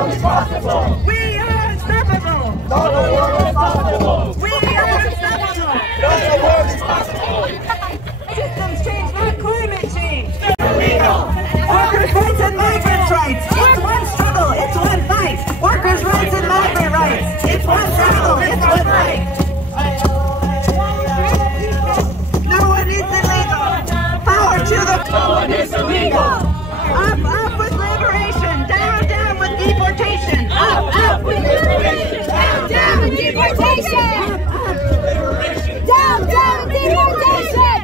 world is possible. We are unstoppable. No, the world is possible. We are unstoppable. No, the world is possible. Systems change, not climate change. Illegal. Workers' rights and migrants' rights. It's one struggle. It's one fight. Workers' rights and migrant rights. It's one struggle. It's one fight. No one is illegal. Power to the. No one is illegal. Up with liberation. Down, down with deportation. Up with liberation. Down with deportation. Down, down with deportation.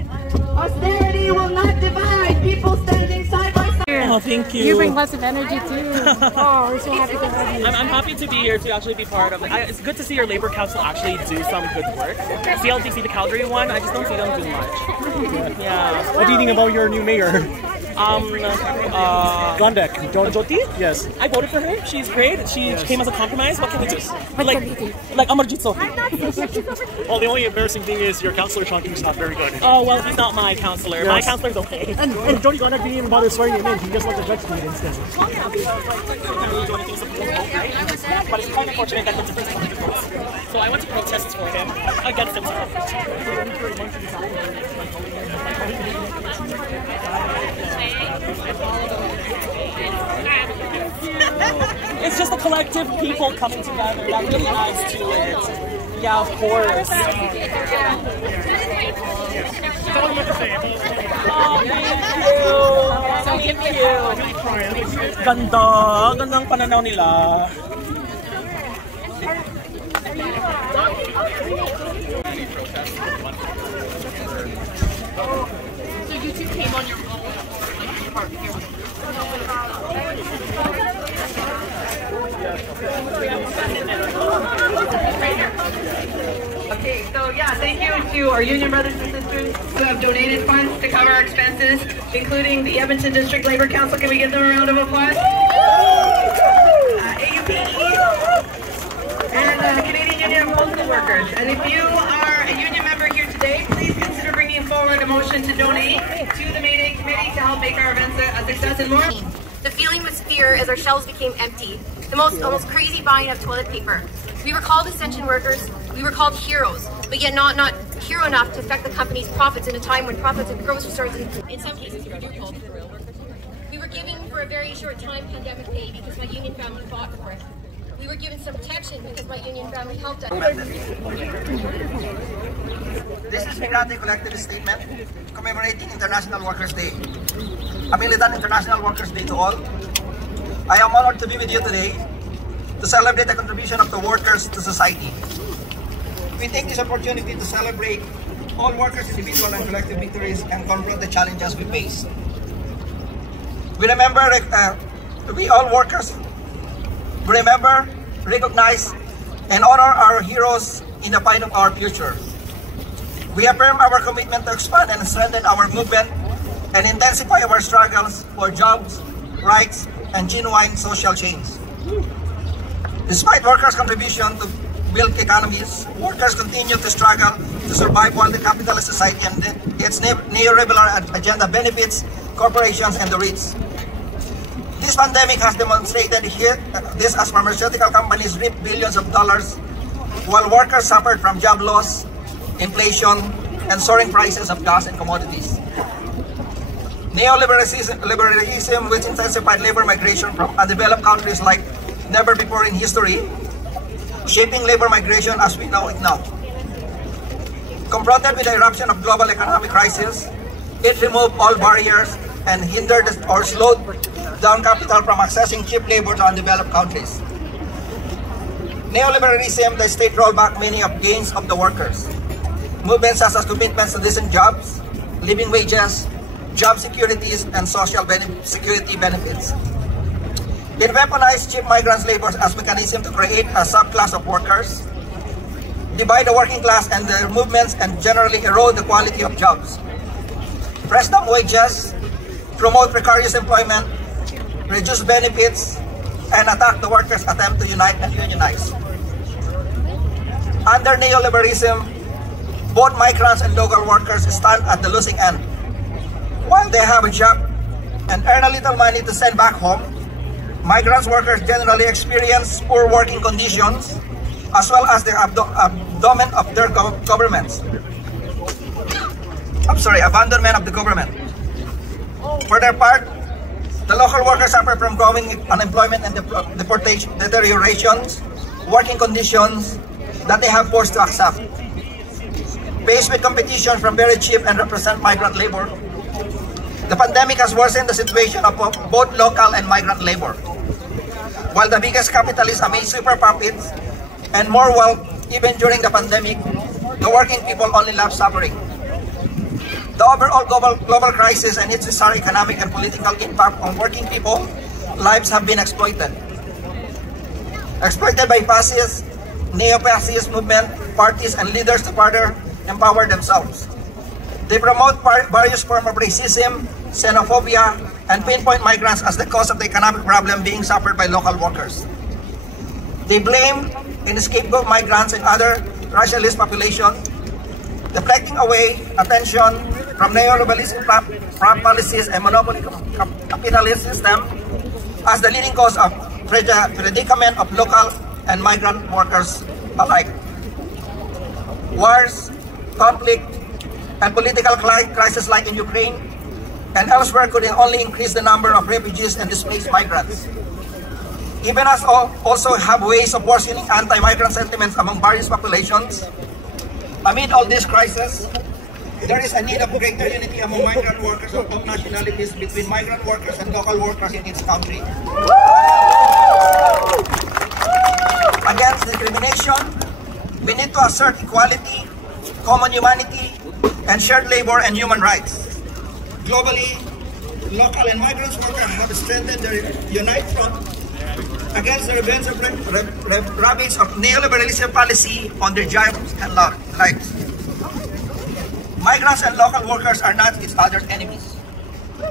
Austerity will not divide. People standing side by side. Oh, thank you. You bring lots of energy too. Oh, we're so happy to have you. I'm happy to be here to actually be part of it. It's good to see your Labour Council actually do some good work. CLTC, the Calgary one, I just don't see them do much. Yeah. What do you think about your new mayor? Gondek. Jyoti? Yes. I voted for her. She's great. She came as a compromise. What can we do? Like Amarjit Sohi. Well, the only embarrassing thing is your councillor Chongqing is not very good. Oh, well, he's not my councillor. Yes. My councillor's okay. And Jody Gondek didn't even bother swearing him in. He just let the judge do it instead. Well, yeah, because I can't really do anything to vote, right? But it's kind of unfortunate that it's different. So I went to protest for him, against him. It's just a collective people coming together that really adds to it. Yeah, of course. Oh, thank you. Ganda. Gandang pananaw nila. So you two came on your own. Okay, so yeah, thank you to our union brothers and sisters who have donated funds to cover our expenses, including the Edmonton District Labour Council. Can we give them a round of applause? AUPE and Canadian Union of Postal Workers. And if you are a union member here today, please consider bringing forward a motion to donate to the May Day Committee to help make our events a success and more. The feeling was fear as our shelves became empty. The almost crazy buying of toilet paper. We were called ascension workers. We were called heroes, but yet not hero enough to affect the company's profits in a time when profits at grocery stores, in some cases, quadrupled. We were given for a very short time pandemic pay because my union family fought for it. We were given some protection because my union family helped us. This is Migrante Collective Statement commemorating International Workers' Day. A militant International Workers' Day to all. I am honored to be with you today to celebrate the contribution of the workers to society. We take this opportunity to celebrate all workers' individual and collective victories and confront the challenges we face. We remember, we all workers, remember, recognize, and honor our heroes in the fight of our future. We affirm our commitment to expand and strengthen our movement and intensify our struggles for jobs, rights, and genuine social change. Despite workers' contribution to build economies, workers continue to struggle to survive while the capitalist society and its neoliberal agenda benefits corporations and the rich. This pandemic has demonstrated this as pharmaceutical companies reap billions of dollars while workers suffered from job loss, inflation, and soaring prices of gas and commodities. Neoliberalism, which intensified labor migration from undeveloped countries like never before in history, shaping labor migration as we know it now. Confronted with the eruption of global economic crisis, it removed all barriers and hindered or slowed down capital from accessing cheap labor to undeveloped countries. Neoliberalism, the state rolled back many of gains of the workers. Movements such as commitments to decent jobs, living wages, job securities, and social security benefits. It weaponized cheap migrants' labor as a mechanism to create a subclass of workers, divide the working class and their movements, and generally erode the quality of jobs. Press down wages, promote precarious employment, reduce benefits, and attack the workers' attempt to unite and unionize. Under neoliberalism, both migrants and local workers stand at the losing end. While they have a job and earn a little money to send back home, migrant workers generally experience poor working conditions as well as the abandonment of their governments. Abandonment of the government. For their part, the local workers suffer from growing unemployment and deteriorations, working conditions that they have forced to accept. Faced with competition from very cheap and represent migrant labor, the pandemic has worsened the situation of both local and migrant labor. While the biggest capitalists have made super profits and more wealth even during the pandemic, the working people only left suffering. The overall global crisis and its socio-economic and political impact on working people lives have been exploited. Exploited by fascist, neo-fascist movement, parties and leaders to further empower themselves. They promote various forms of racism, xenophobia, and pinpoint migrants as the cause of the economic problem being suffered by local workers. They blame and scapegoat migrants and other racialist populations, deflecting away attention from neoliberalism policies and monopoly capitalist system as the leading cause of predicament of local and migrant workers alike. Wars, conflict, and political crises like in Ukraine and elsewhere could only increase the number of refugees and displaced migrants. Even as also have ways of worsening anti-migrant sentiments among various populations, amid all this crisis, there is a need of greater unity among migrant workers of all nationalities between migrant workers and local workers in each country. Against discrimination, we need to assert equality, common humanity, and shared labor and human rights. Globally, local and migrant workers have strengthened their unite front against the revenge of ravage of neoliberalism policy on their jobs and lives. Migrants and local workers are not each other's enemies.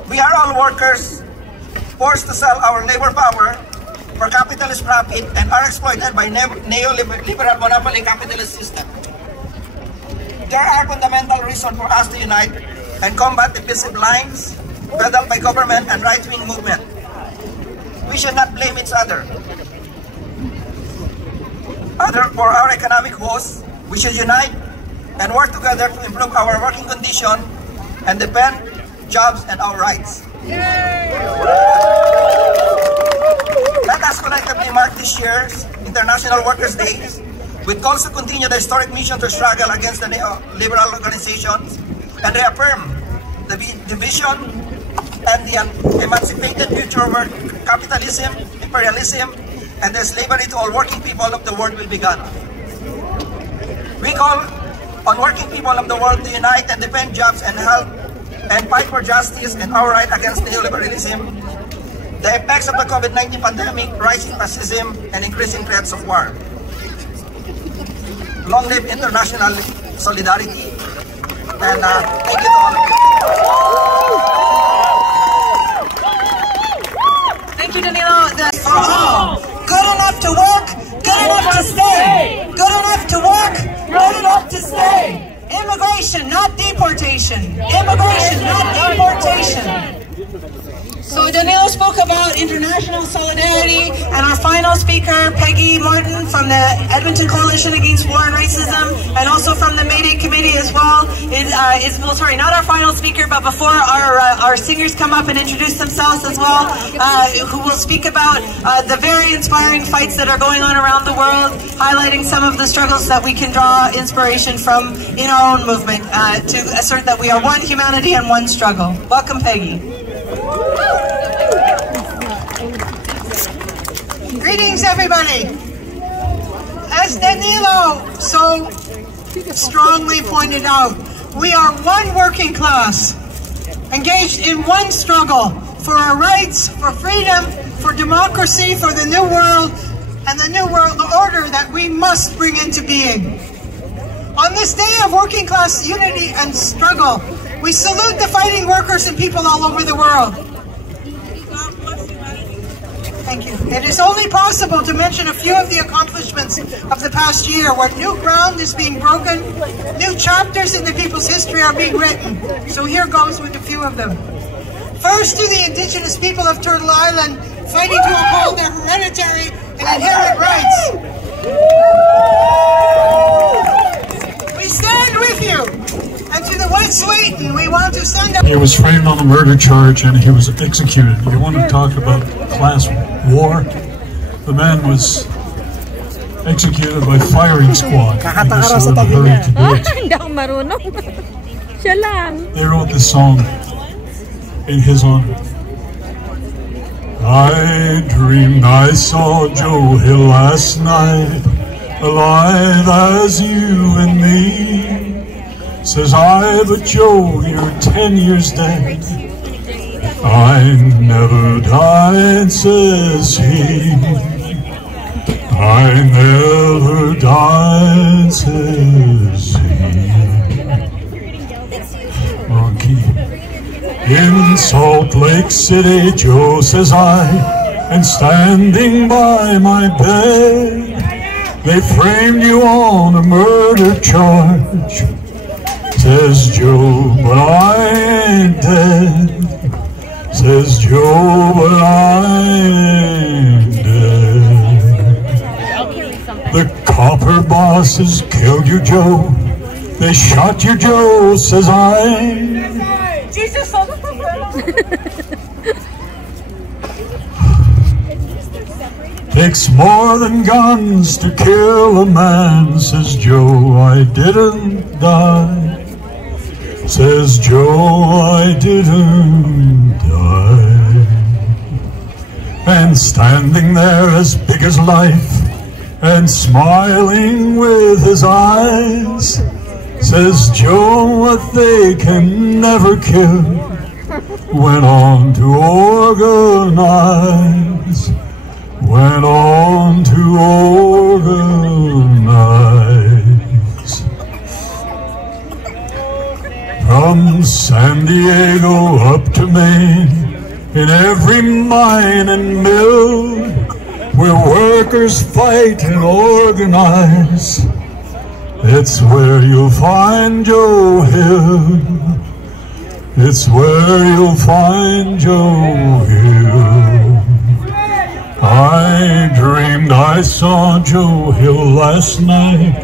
We are all workers forced to sell our labor power for capitalist profit and are exploited by neoliberal monopoly capitalist system. There are fundamental reasons for us to unite and combat the divisive lines peddled by government and right-wing movement. We should not blame each other. For our economic woes, we should unite and work together to improve our working condition and defend jobs and our rights. Let us collectively mark this year's International Workers' Day with calls to continue the historic mission to struggle against the neoliberal organizations and reaffirm the vision and the emancipated future where capitalism, imperialism, and the slavery to all working people of the world will be gone. We call on working people of the world to unite and defend jobs and help and fight for justice and our right against neoliberalism, the effects of the COVID-19 pandemic, rising fascism, and increasing threats of war. Long live international solidarity, and thank you to all of you. Thank you, Danilo. For all. Good enough to work, good enough to stay. Good enough to work, good enough to stay. Immigration, not deportation. Immigration, not deportation. So Danilo spoke about international solidarity, and our final speaker, Peggy Martin from the Edmonton Coalition Against War and Racism, and also from the Mayday Committee as well, sorry, not our final speaker, but before our singers come up and introduce themselves as well, who will speak about the very inspiring fights that are going on around the world, highlighting some of the struggles that we can draw inspiration from in our own movement to assert that we are one humanity and one struggle. Welcome, Peggy. Greetings, everybody. As Danilo so strongly pointed out, we are one working class, engaged in one struggle for our rights, for freedom, for democracy, for the new world, and the new world order that we must bring into being. On this day of working class unity and struggle, we salute the fighting workers and people all over the world. Thank you. It is only possible to mention a few of the accomplishments of the past year, where new ground is being broken, new chapters in the people's history are being written. So here goes with a few of them. First, to the indigenous people of Turtle Island, fighting to uphold their hereditary and inherent rights. We stand with you, and to the West Sweden, we want to send up. He was framed on a murder charge and he was executed. You want to talk about class war? The man was executed by firing squad. Because they were in a hurry to do it. Hindi ako marunong. Siya lang. They wrote this song in his honor. I dreamed I saw Joe Hill last night, alive as you and me. Says I, but Joe, you're 10 years dead. I never died, says he. I never died, says he. Wrong key. In Salt Lake City, Joe, says I, and standing by my bed, they framed you on a murder charge. Says Joe, but I ain't dead. Says Joe, but I ain't dead. The copper bosses killed you, Joe. They shot you, Joe, says I. Jesus, Takes more than guns to kill a man, says Joe, I didn't die. Says Joe, I didn't die. And standing there as big as life, and smiling with his eyes, says Joe, what they can never kill, went on to organize. Went on to organize. From San Diego up to Maine, in every mine and mill, where workers fight and organize, it's where you'll find Joe Hill. It's where you'll find Joe Hill. I dreamed I saw Joe Hill last night,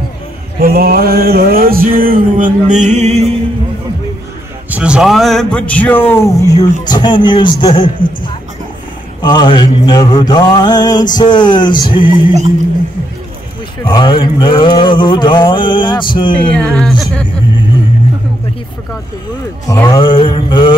alive as you and me. Says I, but Joe, you're 10 years dead. I never died, says he. I never died, says he. But he forgot the words. I never